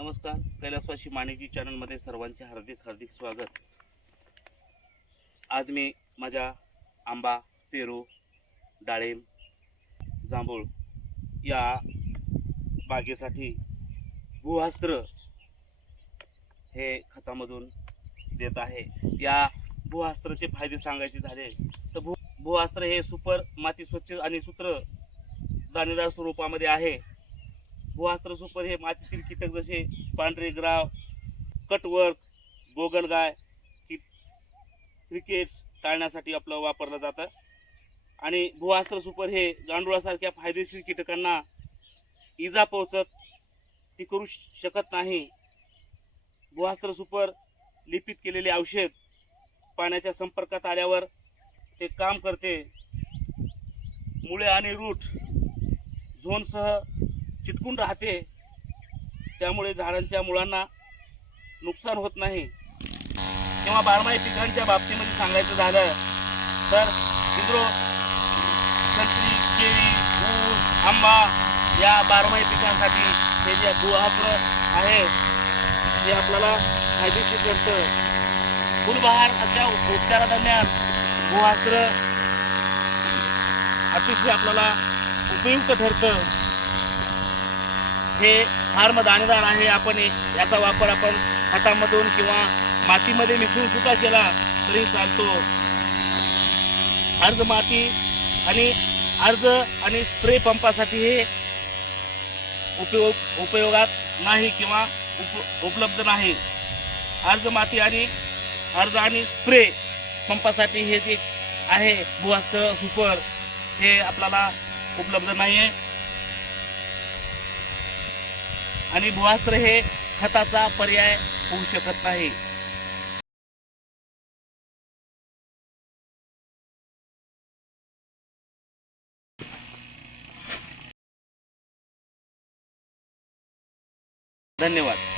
नमस्कार. कैलासवासी माणिकजी चॅनलमध्ये सर्वांचे हार्दिक हार्दिक स्वागत. आज मी माझ्या आंबा पेरू डाळिंब जांभूळ या बागेसाठी भूहास्त्र हे खतामधून देत आहे. या भूहास्त्राचे फायदे सांगायचे झाले तर भू भूहास्त्र हे सुपर माती स्वच्छ आणि सूत्र दाणेदार स्वरूपामध्ये आहे. भूअस्त्र सुपर हे मातीतील कीटक जसे पांढरे ग्राव कटवर्क गोगलगाय कि क्रिकेट्स टाळण्यासाठी आपलं वापरलं जातं. आणि भूअस्त्र सुपर हे गांडुळासारख्या फायदेशीर कीटकांना इजा पोहोचत ती करू शकत नाही. भूअस्त्र सुपर लिपित केलेले औषध पाण्याच्या संपर्कात आल्यावर ते काम करते. मुळे आणि रूट झोनसह चिटकून राहते. त्यामुळे झाडांच्या मुळांना नुकसान होत नाही. किंवा बारमाही पिकांच्या बाबतीमध्ये सांगायचं झालं तर मित्रो संत्री केळी ऊस आंबा या बारमाही पिकांसाठी हे जे भूहात्र आहे ते आपल्याला फायदेशीर ठरतं. फुलबहाराच्या उपचारादरम्यान भूहास्त्र अतिशय आपल्याला उपयुक्त ठरतं. हे फार दाणेदार आहे. आपण याचा वापर आपण खतामधून किंवा मातीमध्ये मिसळून सुद्धा केला तरी चालतो. अर्ज माती आणि अर्ज आणि स्प्रे पंपासाठी हे उपयोग उपयोगात नाही किंवा उप उपलब्ध नाही. अर्ज माती आणि अर्ज आणि स्प्रे पंपासाठी हे जे आहे भूवास्त सुपर हे आपल्याला उपलब्ध नाही आहे आणि भुवास्त्र हे खताचा पर्याय होऊ शकत नाही. धन्यवाद.